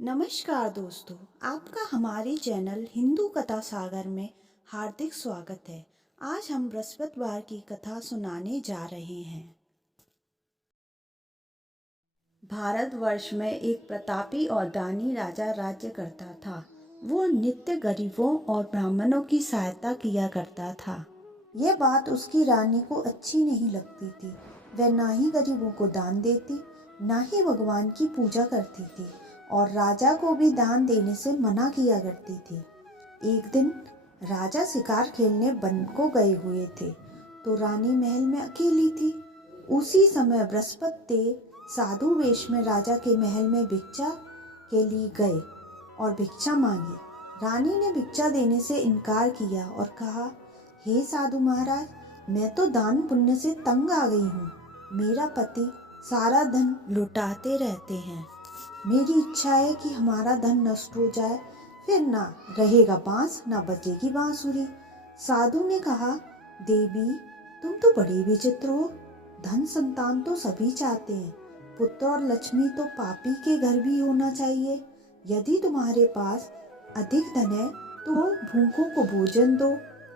नमस्कार दोस्तों, आपका हमारे चैनल हिंदू कथा सागर में हार्दिक स्वागत है। आज हम बृहस्पतिवार की कथा सुनाने जा रहे हैं। भारतवर्ष में एक प्रतापी और दानी राजा राज्य करता था। वो नित्य गरीबों और ब्राह्मणों की सहायता किया करता था। यह बात उसकी रानी को अच्छी नहीं लगती थी। वह ना ही गरीबों को दान देती, ना ही भगवान की पूजा करती थी और राजा को भी दान देने से मना किया करती थी। एक दिन राजा शिकार खेलने वन को गए हुए थे, तो रानी महल में अकेली थी। उसी समय बृहस्पति देव साधु वेश में राजा के महल में भिक्षा के लिए गए और भिक्षा मांगी। रानी ने भिक्षा देने से इनकार किया और कहा, हे साधु महाराज, मैं तो दान पुण्य से तंग आ गई हूँ। मेरा पति सारा धन लुटाते रहते हैं। मेरी इच्छा है कि हमारा धन नष्ट हो जाए, फिर ना रहेगा बांस, ना बजेगी बांसुरी। साधु ने कहा, देवी, तुम तो बड़ी विचित्र हो। धन संतान तो सभी चाहते हैं, पुत्र और लक्ष्मी तो पापी के घर भी होना चाहिए। यदि तुम्हारे पास अधिक धन है तो भूखों को भोजन दो,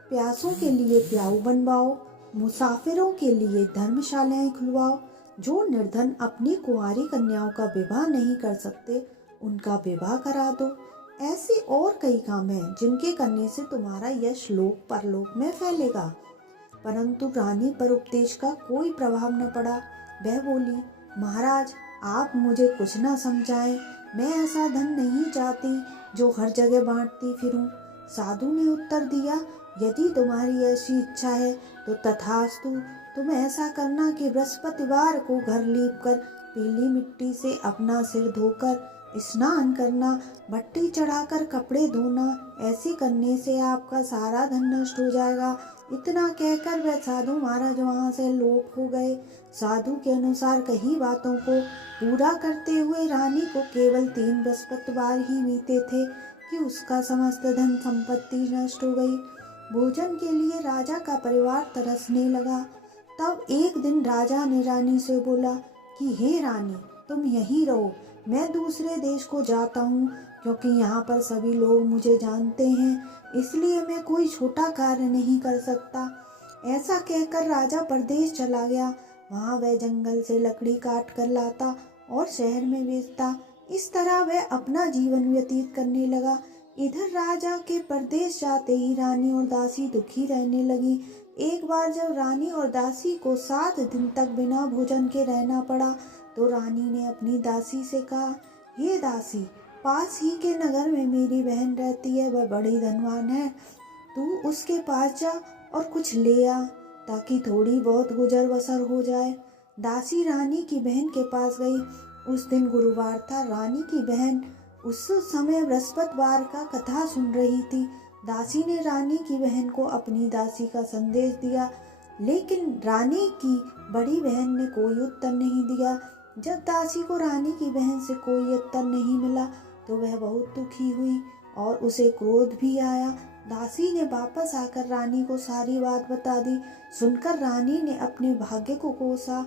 प्यासों के लिए प्याऊ बनवाओ, मुसाफिरों के लिए धर्मशालाएं खुलवाओ। जो निर्धन अपनी कुंवारी कन्याओं का विवाह नहीं कर सकते, उनका विवाह करा दो। ऐसे और कई काम हैं जिनके करने से तुम्हारा यश लोक परलोक में फैलेगा। परंतु रानी पर उपदेश का कोई प्रभाव न पड़ा। वह बोली, महाराज, आप मुझे कुछ न समझाएं। मैं ऐसा धन नहीं चाहती जो हर जगह बांटती फिरूं। साधु ने उत्तर दिया, यदि तुम्हारी ऐसी इच्छा है तो तथास्तु। तुम ऐसा करना कि बृहस्पतिवार को घर लीपकर पीली मिट्टी से अपना सिर धोकर स्नान करना, भट्टी चढ़ाकर कपड़े धोना। ऐसे करने से आपका सारा धन नष्ट हो जाएगा। इतना कहकर वह साधु महाराज वहाँ से लोप हो गए। साधु के अनुसार कही बातों को पूरा करते हुए रानी को केवल 3 बृहस्पतिवार ही बीते थे कि उसका समस्त धन संपत्ति नष्ट हो गई। भोजन के लिए राजा का परिवार तरसने लगा। तब एक दिन राजा ने रानी से बोला कि हे रानी, तुम यहीं रहो, मैं दूसरे देश को जाता हूँ, क्योंकि यहाँ पर सभी लोग मुझे जानते हैं, इसलिए मैं कोई छोटा कार्य नहीं कर सकता। ऐसा कहकर राजा परदेश चला गया। वहाँ वह जंगल से लकड़ी काट कर लाता और शहर में बेचता। इस तरह वह अपना जीवन व्यतीत करने लगा। इधर राजा के परदेश जाते ही रानी और दासी दुखी रहने लगी। एक बार जब रानी और दासी को 7 दिन तक बिना भोजन के रहना पड़ा, तो रानी ने अपनी दासी से कहा, हे दासी, पास ही के नगर में मेरी बहन रहती है, वह बड़ी धनवान है। तू उसके पास जा और कुछ ले आ, ताकि थोड़ी बहुत गुजर बसर हो जाए। दासी रानी की बहन के पास गई। उस दिन गुरुवार था। रानी की बहन उस समय बृहस्पतिवार का कथा सुन रही थी। दासी ने रानी की बहन को अपनी दासी का संदेश दिया, लेकिन रानी की बड़ी बहन ने कोई उत्तर नहीं दिया। जब दासी को रानी की बहन से कोई उत्तर नहीं मिला, तो वह बहुत दुखी हुई और उसे क्रोध भी आया। दासी ने वापस आकर रानी को सारी बात बता दी। सुनकर रानी ने अपने भाग्य को कोसा।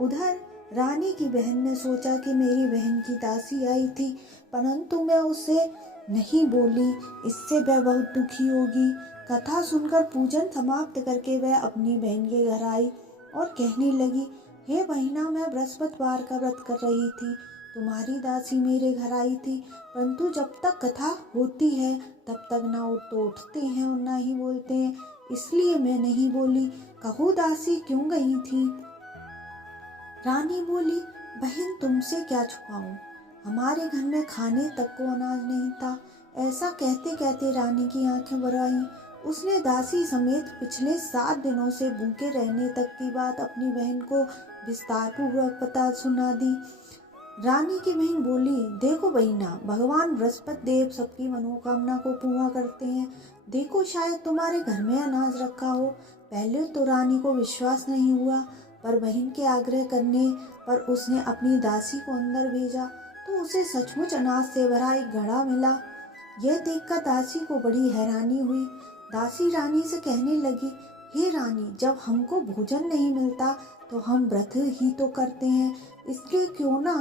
उधर रानी की बहन ने सोचा कि मेरी बहन की दासी आई थी, परंतु मैं उसे नहीं बोली, इससे वह बहुत दुखी होगी। कथा सुनकर पूजन समाप्त करके वह अपनी बहन के घर आई और कहने लगी, हे बहिना, मैं बृहस्पतिवार का व्रत कर रही थी। तुम्हारी दासी मेरे घर आई थी, परंतु जब तक कथा होती है तब तक ना तो उठते हैं और ना ही बोलते हैं, इसलिए मैं नहीं बोली। कहो दासी, क्यों गई थी? रानी बोली, बहन, तुमसे क्या छुपाऊं, हमारे घर में खाने तक को अनाज नहीं था। ऐसा कहते कहते रानी की आंखें भर आईं। उसने दासी समेत पिछले 7 दिनों से भूखे रहने तक की बात अपनी बहन को विस्तार पूर्वक बता सुना दी। रानी की बहन बोली, देखो बहिना, भगवान बृहस्पति देव सबकी मनोकामना को पूरा करते हैं। देखो, शायद तुम्हारे घर में अनाज रखा हो। पहले तो रानी को विश्वास नहीं हुआ, पर बहन के आग्रह करने पर उसने अपनी दासी को अंदर भेजा, तो उसे सचमुच अनाज से भरा एक घड़ा मिला। यह देखकर दासी को बड़ी हैरानी हुई। दासी रानी से कहने लगी, हे रानी, जब हमको भोजन नहीं मिलता तो हम व्रत ही तो करते हैं, इसलिए क्यों ना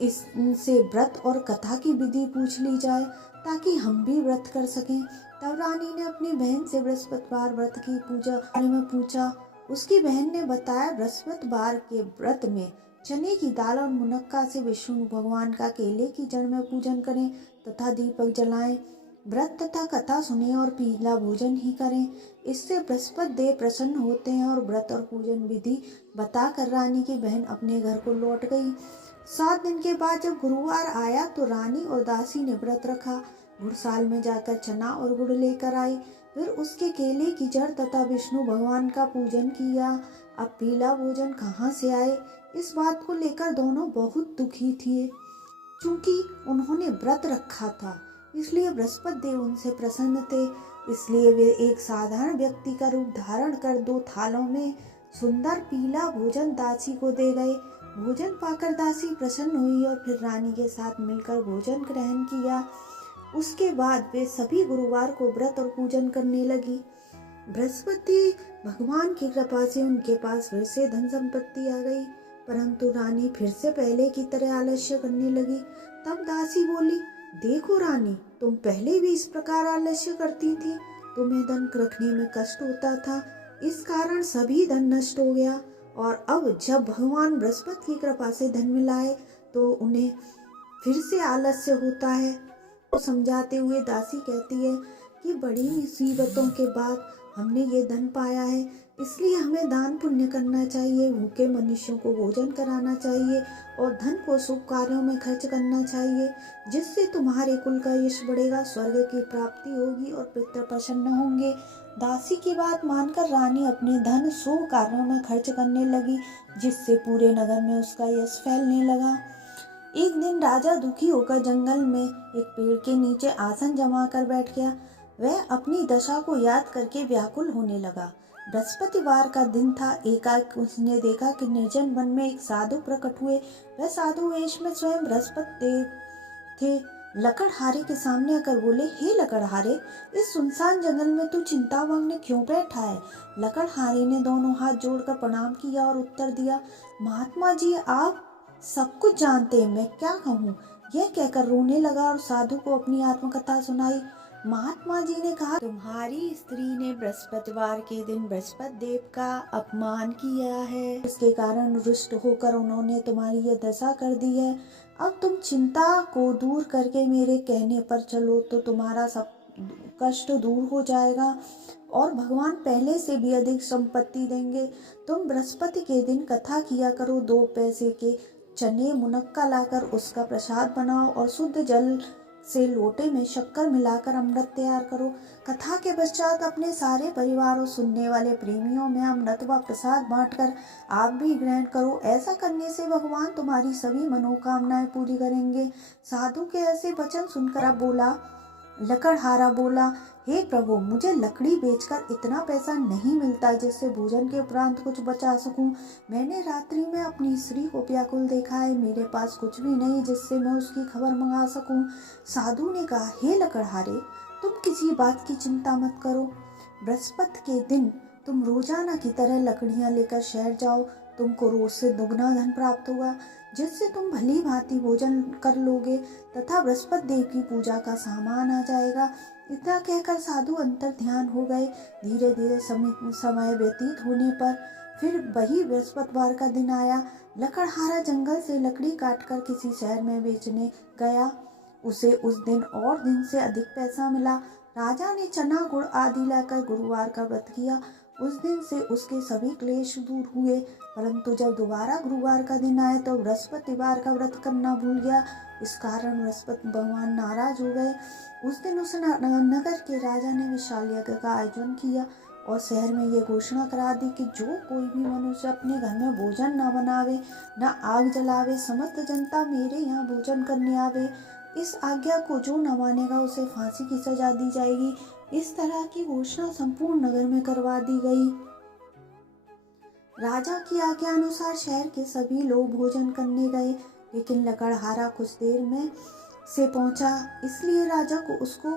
इससे व्रत और कथा की विधि पूछ ली जाए ताकि हम भी व्रत कर सकें। तब रानी ने अपनी बहन से बृहस्पतिवार व्रत की पूजा के बारे में पूछा। उसकी बहन ने बताया, बृहस्पतिवार के व्रत में चने की दाल और मुनक्का से विष्णु भगवान का केले की जड़ में पूजन करें तथा दीपक जलाएं। व्रत तथा कथा सुने और पीला भोजन ही करें। इससे बृहस्पति देव प्रसन्न होते हैं। और व्रत और पूजन विधि बताकर रानी की बहन अपने घर को लौट गई। 7 दिन के बाद जब गुरुवार आया तो रानी और दासी ने व्रत रखा। घुड़साल में जाकर चना और गुड़ लेकर आई। फिर उसके केले की जड़ तथा विष्णु भगवान का पूजन किया। अब पीला भोजन कहाँ से आए, इस बात को लेकर दोनों बहुत दुखी थे। चूंकि उन्होंने व्रत रखा था इसलिए बृहस्पति देव उनसे प्रसन्न थे। इसलिए वे एक साधारण व्यक्ति का रूप धारण कर 2 थालों में सुंदर पीला भोजन दासी को दे गए। भोजन पाकर दासी प्रसन्न हुई और फिर रानी के साथ मिलकर भोजन ग्रहण किया। उसके बाद वे सभी गुरुवार को व्रत और पूजन करने लगी। बृहस्पति भगवान की कृपा से उनके पास फिर से धन संपत्ति आ गई, परंतु रानी फिर से पहले की तरह आलस्य करने लगी। तब दासी बोली, देखो रानी, तुम पहले भी इस प्रकार आलस्य करती थी। तुम्हें धन रखने में कष्ट होता था, इस कारण सभी धन नष्ट हो गया। और अब जब भगवान बृहस्पति की कृपा से धन मिला है तो उन्हें फिर से आलस्य होता है। तो समझाते हुए दासी कहती है कि बड़ी मुसीबतों के बाद हमने ये धन पाया है, इसलिए हमें दान पुण्य करना चाहिए, भूखे मनुष्यों को भोजन कराना चाहिए और धन को शुभ कार्यों में खर्च करना चाहिए, जिससे तुम्हारे कुल का यश बढ़ेगा, स्वर्ग की प्राप्ति होगी और पितृ प्रसन्न होंगे। दासी की बात मानकर रानी अपने धन शुभ कार्यों में खर्च करने लगी, जिससे पूरे नगर में उसका यश फैलने लगा। एक दिन राजा दुखी होकर जंगल में एक पेड़ के नीचे आसन जमा कर बैठ गया। वह अपनी दशा को याद करके व्याकुल होने लगा। बृहस्पतिवार का दिन था। एकाएक उसने देखा कि निर्जन वन में एक साधु प्रकट हुए। वह साधु वेश में स्वयं बृहस्पति देव थे। लकड़हारे के सामने आकर बोले, हे लकड़हारे, इस सुनसान जंगल में तू चिंतामग्न क्यों बैठा है? लकड़हारे ने दोनों हाथ जोड़कर प्रणाम किया और उत्तर दिया, महात्मा जी, आप सब कुछ जानते हैं, मैं क्या कहूँ। यह कहकर रोने लगा और साधु को अपनी आत्मकथा सुनाई। महात्मा जी ने कहा, तुम्हारी स्त्री ने बृहस्पतिवार के दिन बृहस्पति देव का अपमान किया है, इसके कारण रुष्ट होकर उन्होंने तुम्हारी यह दशा कर दी है। अब तुम चिंता को दूर करके मेरे कहने पर चलो तो तुम्हारा सब कष्ट दूर हो जाएगा और भगवान पहले से भी अधिक संपत्ति देंगे। तुम बृहस्पति के दिन कथा किया करो, 2 पैसे के चने मुनक्का लाकर उसका प्रसाद बनाओ और शुद्ध जल से लोटे में शक्कर मिलाकर अमृत तैयार करो। कथा के पश्चात अपने सारे परिवार और सुनने वाले प्रेमियों में अमृत व प्रसाद बांटकर आप भी ग्रहण करो। ऐसा करने से भगवान तुम्हारी सभी मनोकामनाएं पूरी करेंगे। साधु के ऐसे वचन सुनकर अब लकड़हारा बोला, हे प्रभु, मुझे लकड़ी बेचकर इतना पैसा नहीं मिलता जिससे भोजन के उपरांत कुछ बचा सकूं। मैंने रात्रि में अपनी स्त्री को व्याकुल देखा है, मेरे पास कुछ भी नहीं जिससे मैं उसकी खबर मंगा सकूं। साधु ने कहा, हे लकड़हारे, तुम किसी बात की चिंता मत करो। बृहस्पति के दिन तुम रोजाना की तरह लकड़ियां लेकर शहर जाओ। तुमको रोज से दुगना धन प्राप्त होगा, जिससे तुम भली भांति भोजन कर लोगे तथा बृहस्पति देव की पूजा का सामान आ जाएगा। इतना कहकर साधु अंतर ध्यान हो गए। धीरे धीरे समय व्यतीत होने पर फिर वही बृहस्पतिवार का दिन आया। लकड़हारा जंगल से लकड़ी काटकर किसी शहर में बेचने गया। उसे उस दिन और दिन से अधिक पैसा मिला। राजा ने चना गुड़ आदि लाकर गुरुवार का व्रत किया। उस दिन से उसके सभी क्लेश दूर हुए। परंतु जब दोबारा गुरुवार का दिन आया तो बृहस्पतिवार का व्रत करना भूल गया। इस कारण बृहस्पति भगवान नाराज हो गए। उस दिन उस नगर के राजा ने विशाल यज्ञ का आयोजन किया और शहर में ये घोषणा करा दी कि जो कोई भी मनुष्य अपने घर में भोजन न बनावे, न आग जलावे, समस्त जनता मेरे यहाँ भोजन करने आवे। इस आज्ञा को जो न मानेगा उसे फांसी की सजा दी जाएगी। इस तरह की घोषणा संपूर्ण नगर में करवा दी गई। राजा की आज्ञा अनुसार शहर के सभी लोग भोजन करने गए, लेकिन लकड़हारा कुछ देर में से पहुंचा, इसलिए राजा को उसको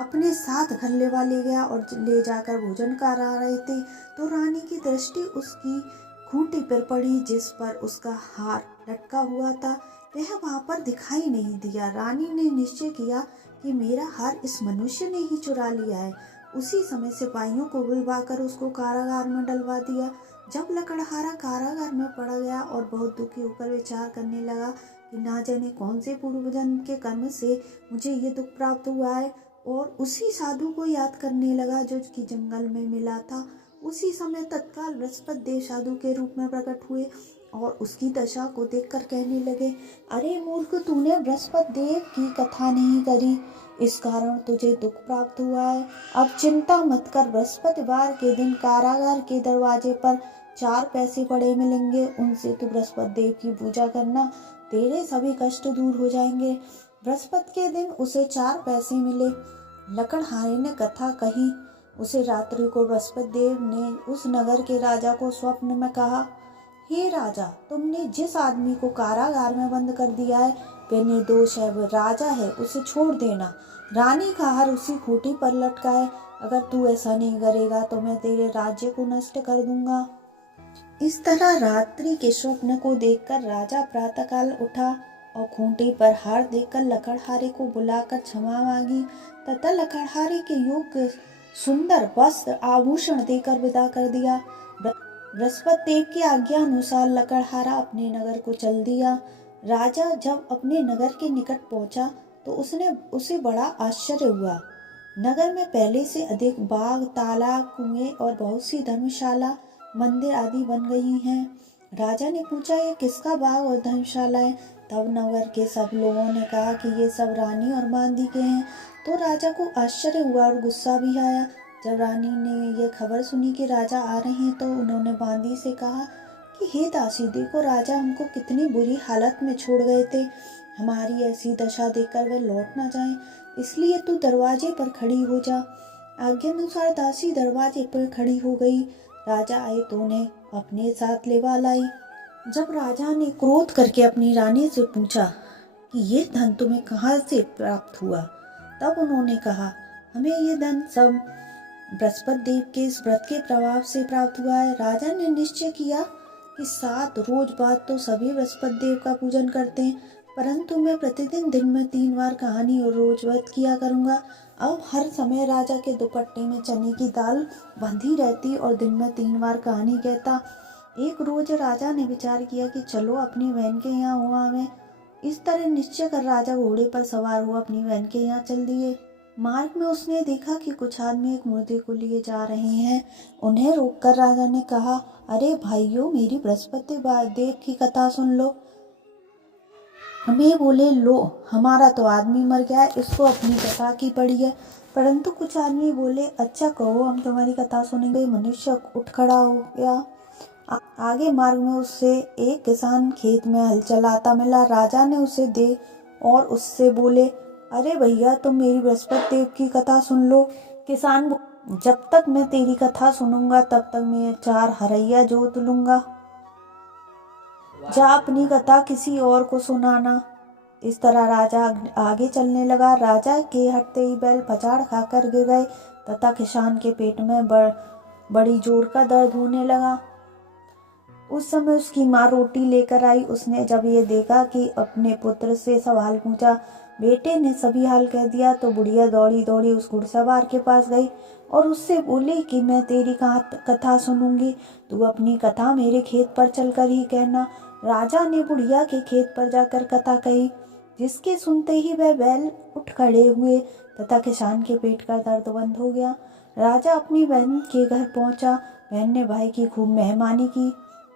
अपने साथ घर ले गया और ले जाकर भोजन करा रहे थे तो रानी की दृष्टि उसकी खूंटी पर पड़ी, जिस पर उसका हार लटका हुआ था। वह वहाँ पर दिखाई नहीं दिया। रानी ने निश्चय किया कि मेरा हार इस मनुष्य ने ही चुरा लिया है। उसी समय सिपाहियों को बुलवाकर उसको कारागार में डलवा दिया। जब लकड़हारा कारागार में पड़ गया और बहुत दुखी होकर विचार करने लगा कि ना जाने कौन से पूर्व जन्म के कर्म से मुझे ये दुख प्राप्त हुआ है, और उसी साधु को याद करने लगा जो कि जंगल में मिला था। उसी समय तत्काल बृहस्पति देव साधु के रूप में प्रकट हुए और उसकी दशा को देखकर कहने लगे, अरे मूर्ख, तूने बृहस्पति देव की कथा नहीं करी, इस कारण तुझे दुख प्राप्त हुआ है। अब चिंता मत कर, बृहस्पतिवार के दिन कारागार के दरवाजे पर 4 पैसे पड़े मिलेंगे, उनसे तू बृहस्पति देव की पूजा करना, तेरे सभी कष्ट दूर हो जाएंगे। बृहस्पति के दिन उसे 4 पैसे मिले। लकड़हारे ने कथा कही। उसे रात्रि को बृहस्पति देव ने उस नगर के राजा को स्वप्न में कहा, हे राजा, तुमने जिस आदमी को कारागार में बंद कर दिया है वह निर्दोष है, वह राजा है, उसे छोड़ देना। रानी का हार उसी खूंटी पर लटका है, अगर तू ऐसा नहीं करेगा तो मैं तेरे राज्य को नष्ट कर दूंगा। इस तरह रात्रि के स्वप्न को देखकर राजा प्रातःकाल उठा और खूंटी पर हार देखकर लकड़हारे को बुलाकर क्षमा मांगी तथा लकड़हारे के योग्य सुंदर वस्त्र आभूषण देकर विदा कर दिया। बृहस्पति देव की आज्ञा अनुसार लकड़हारा अपने नगर को चल दिया। राजा जब अपने नगर के निकट पहुंचा तो उसे बड़ा आश्चर्य हुआ। नगर में पहले से अधिक बाग, तालाब, कुएं और बहुत सी धर्मशाला, मंदिर आदि बन गई हैं। राजा ने पूछा, ये किसका बाग और धर्मशाला है? तब नगर के सब लोगों ने कहा कि ये सब रानी और बांदी के हैं। तो राजा को आश्चर्य हुआ और गुस्सा भी आया। जब रानी ने यह खबर सुनी कि राजा आ रहे हैं तो उन्होंने बांदी से कहा कि हे दासी, देखो राजा हमको कितनी बुरी हालत में छोड़ गए थे, हमारी ऐसी दशा देखकर वे लौट ना जाएं, इसलिए तू दरवाजे पर खड़ी हो जा। आज्ञानुसार दासी दरवाजे पर खड़ी हो गई। राजा आए तो उन्हें अपने साथ लेवा लाई। जब राजा ने क्रोध करके अपनी रानी से पूछा कि ये धन तुम्हें कहाँ से प्राप्त हुआ, तब उन्होंने कहा, हमें ये धन सब बृहस्पति देव के इस व्रत के प्रभाव से प्राप्त हुआ है। राजा ने निश्चय किया कि 7 रोज बाद तो सभी बृहस्पति देव का पूजन करते हैं, परंतु मैं प्रतिदिन दिन में 3 बार कहानी और रोज व्रत किया करूँगा। अब हर समय राजा के दुपट्टे में चने की दाल बंधी रहती और दिन में 3 बार कहानी कहता। एक रोज राजा ने विचार किया कि चलो अपनी बहन के यहाँ हो आवें। इस तरह निश्चय कर राजा घोड़े पर सवार हुआ अपनी बहन के यहाँ चल दिए। मार्ग में उसने देखा कि कुछ आदमी एक मुर्दे को लिए जा रहे हैं। उन्हें रोककर राजा ने कहा, अरे भाइयों, मेरी बृहस्पति देव की कथा सुन लो। हमें बोले, लो हमारा तो आदमी मर गया है, इसको अपनी कथा की पड़ी है। परंतु कुछ आदमी बोले, अच्छा कहो, हम तुम्हारी कथा सुनेंगे। मनुष्य उठ खड़ा हो गया। आगे मार्ग में उससे एक किसान खेत में हल चलाता मिला। राजा ने उसे देख और उससे बोले, अरे भैया, तुम मेरी बृहस्पति देव की कथा सुन लो। किसान बोले, जब तक मैं तेरी कथा सुनूंगा तब तक मैं 4 हरैया जोत लूंगा, जा अपनी कथा किसी और को सुनाना। इस तरह राजा आगे चलने लगा। राजा के हटते ही बैल पछाड़ खाकर गिर गए तथा किसान के पेट में बड़ी जोर का दर्द होने लगा। उस समय उसकी माँ रोटी लेकर आई। उसने जब ये देखा कि अपने पुत्र से सवाल पूछा, बेटे ने सभी हाल कह दिया, तो बुढ़िया दौड़ी दौड़ी उस घुड़सवार के पास गई और उससे बोली कि मैं तेरी कथा सुनूंगी, तू अपनी कथा मेरे खेत पर चलकर ही कहना। राजा ने बुढ़िया के खेत पर जाकर कथा कही, जिसके सुनते ही वह बैल उठ खड़े हुए तथा किसान के पेट का दर्द बंद हो गया। राजा अपनी बहन के घर पहुंचा। बहन ने भाई की खूब मेहमानी की।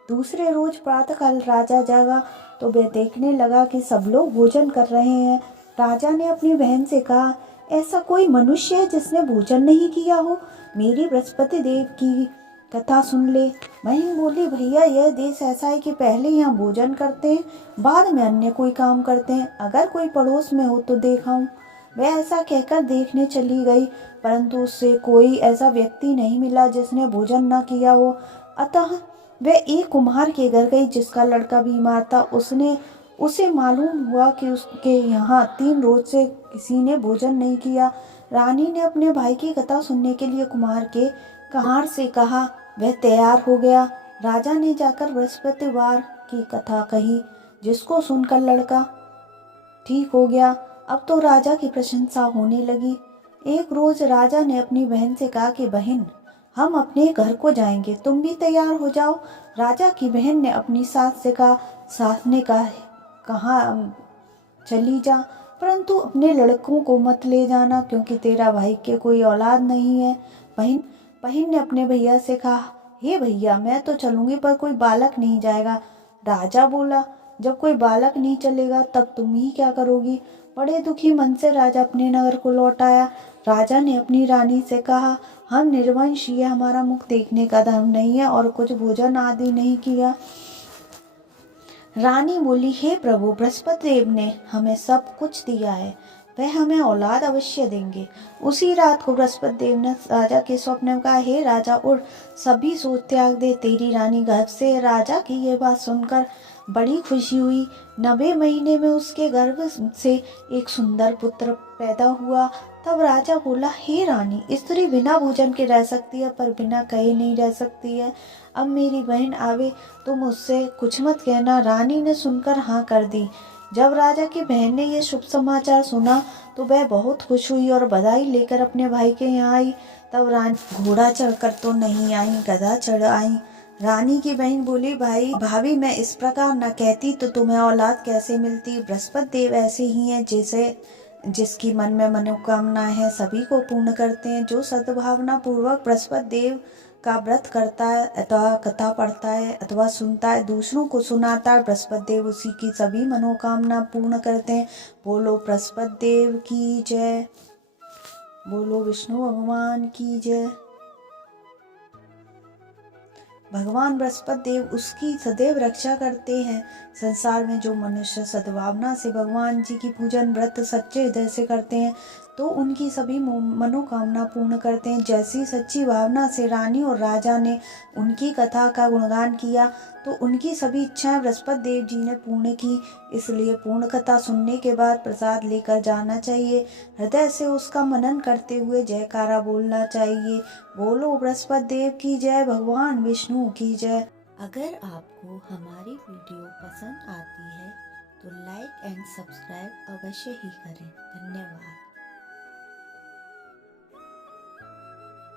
दूसरे रोज प्रातःकाल राजा जागा तो वह देखने लगा कि सब लोग भोजन कर रहे हैं। राजा ने अपनी बहन से कहा, ऐसा कोई मनुष्य है जिसने भोजन नहीं किया हो? मेरी बृहस्पति देव की कथा सुन ले। बहन बोली, भैया, यह देश ऐसा है कि पहले यहाँ भोजन करते हैं, बाद में अन्य कोई काम करते हैं। अगर कोई पड़ोस में हो तो देखाऊं। वह ऐसा कहकर देखने चली गई, परंतु उससे कोई ऐसा व्यक्ति नहीं मिला जिसने भोजन न किया हो। अतः वह एक कुम्हार के घर गई जिसका लड़का बीमार था। उसे मालूम हुआ कि उसके यहाँ 3 रोज से किसी ने भोजन नहीं किया। रानी ने अपने भाई की कथा सुनने के लिए कुम्हार से कहा। वह तैयार हो गया। राजा ने जाकर बृहस्पतिवार की कथा कही। जिसको सुनकर लड़का ठीक हो गया। अब तो राजा की प्रशंसा होने लगी। एक रोज राजा ने अपनी बहन से कहा कि बहन, हम अपने घर को जाएंगे, तुम भी तैयार हो जाओ। राजा की बहन ने अपनी सास से कहा। सास ने कहा चली जा, परंतु अपने लड़कों को मत ले जाना, क्योंकि तेरा भाई के कोई औलाद नहीं है। बहन बहन ने अपने भैया से कहा, हे भैया, मैं तो चलूंगी पर कोई बालक नहीं जाएगा। राजा बोला, जब कोई बालक नहीं चलेगा तब तुम ही क्या करोगी। बड़े दुखी मन से राजा अपने नगर को लौट आया। राजा ने अपनी रानी से कहा, हम निर्वंशीय, हमारा मुख देखने का धर्म नहीं है और कुछ भोजन आदि नहीं किया। रानी बोली, हे प्रभु, बृहस्पति देव ने हमें सब कुछ दिया है, वह हमें औलाद अवश्य देंगे। उसी रात को बृहस्पति देव ने राजा के स्वप्न में कहा, हे राजा, उठ, सभी सोच त्याग दे, तेरी रानी गर्भ से है। राजा की ये बात सुनकर बड़ी खुशी हुई। 90 महीने में उसके गर्भ से एक सुंदर पुत्र पैदा हुआ। तब राजा बोला, हे रानी, स्त्री बिना भोजन के रह सकती है पर बिना कहे नहीं रह सकती है। अब मेरी बहन आवे तो मुझसे कुछ मत कहना। रानी ने सुनकर हाँ कर दी। जब राजा की बहन ने यह शुभ समाचार सुना तो वह बहुत खुश हुई और बधाई लेकर अपने भाई के यहाँ आई। तब रानी घोड़ा चढ़कर तो नहीं आई, गधा चढ़ आई। रानी की बहन बोली, भाभी, मैं इस प्रकार न कहती तो तुम्हें औलाद कैसे मिलती। बृहस्पति देव ऐसे ही हैं, जिसकी मन में मनोकामना है सभी को पूर्ण करते हैं। जो सद्भावना पूर्वक बृहस्पति देव का व्रत करता है अथवा कथा पढ़ता है अथवा सुनता है, दूसरों को सुनाता है, बृहस्पति देव उसी की सभी मनोकामना पूर्ण करते हैं। बोलो बृहस्पति देव की जय। बोलो विष्णु भगवान की जय। भगवान बृहस्पति देव उसकी सदैव रक्षा करते हैं। संसार में जो मनुष्य सद्भावना से भगवान जी की पूजन व्रत सच्चे हृदय से करते हैं तो उनकी सभी मनोकामना पूर्ण करते हैं। जैसी सच्ची भावना से रानी और राजा ने उनकी कथा का गुणगान किया तो उनकी सभी इच्छाएं बृहस्पति देव जी ने पूर्ण की। इसलिए पूर्ण कथा सुनने के बाद प्रसाद लेकर जाना चाहिए। हृदय से उसका मनन करते हुए जयकारा बोलना चाहिए। बोलो बृहस्पति देव की जय, भगवान विष्णु की जय। अगर आपको हमारी वीडियो पसंद आती है तो लाइक एंड सब्सक्राइब अवश्य ही करें। धन्यवाद।